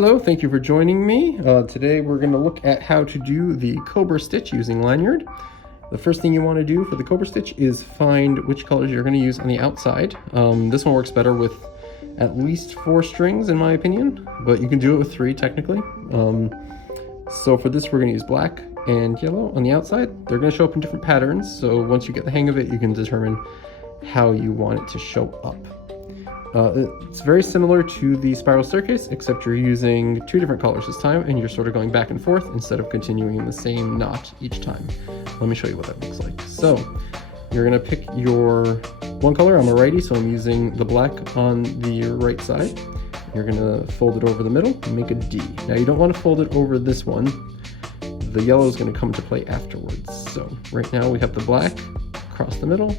Hello, thank you for joining me. Today we're going to look at how to do the Cobra stitch using Lanyard. The first thing you want to do for the Cobra stitch is find which colors you're going to use on the outside. This one works better with at least 4 strings in my opinion, but you can do it with 3 technically. So for this we're going to use black and yellow on the outside. They're going to show up in different patterns, so once you get the hang of it you can determine how you want it to show up. It's very similar to the spiral staircase, except you're using 2 different colors this time, and you're sort of going back and forth instead of continuing in the same knot each time. Let me show you what that looks like. So you're going to pick your one color. I'm a righty, so I'm using the black on the right side. You're going to fold it over the middle and make a D. Now you don't want to fold it over this one. The yellow is going to come to play afterwards. So right now we have the black across the middle,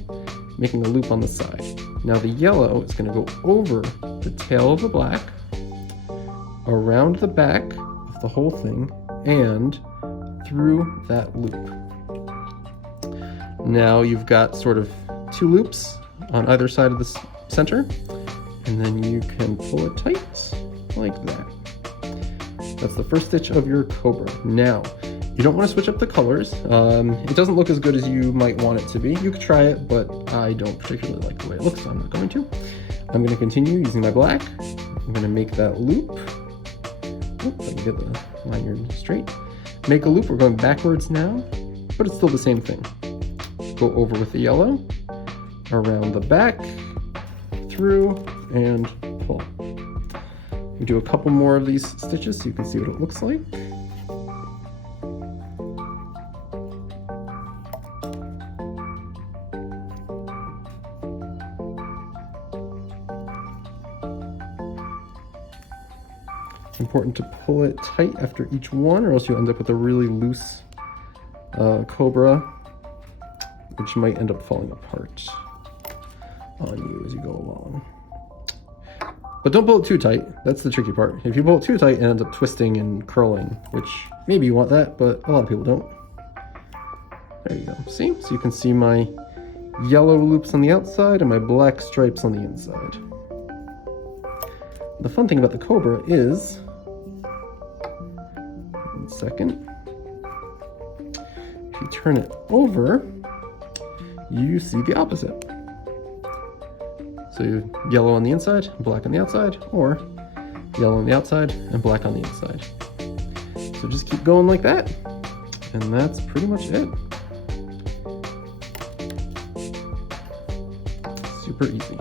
making a loop on the side. Now the yellow is going to go over the tail of the black, around the back of the whole thing, and through that loop. Now you've got sort of 2 loops on either side of the center, and then you can pull it tight like that. That's the first stitch of your Cobra. Now, you don't want to switch up the colors. It doesn't look as good as you might want it to be. You could try it, but I don't particularly like the way it looks, so I'm not going to. I'm going to continue using my black. I'm going to make that loop. Oops, I can get the lanyard straight. Make a loop. We're going backwards now, but it's still the same thing. Go over with the yellow, around the back, through, and pull. We do a couple more of these stitches so you can see what it looks like. It's important to pull it tight after each one, or else you'll end up with a really loose Cobra, which might end up falling apart on you as you go along. But don't pull it too tight. That's the tricky part. If you pull it too tight, it ends up twisting and curling, which maybe you want that, but a lot of people don't. There you go. See? So you can see my yellow loops on the outside and my black stripes on the inside. The fun thing about the Cobra is, one second, if you turn it over, you see the opposite. So yellow on the inside, black on the outside, or yellow on the outside and black on the inside. So just keep going like that, and that's pretty much it. Super easy.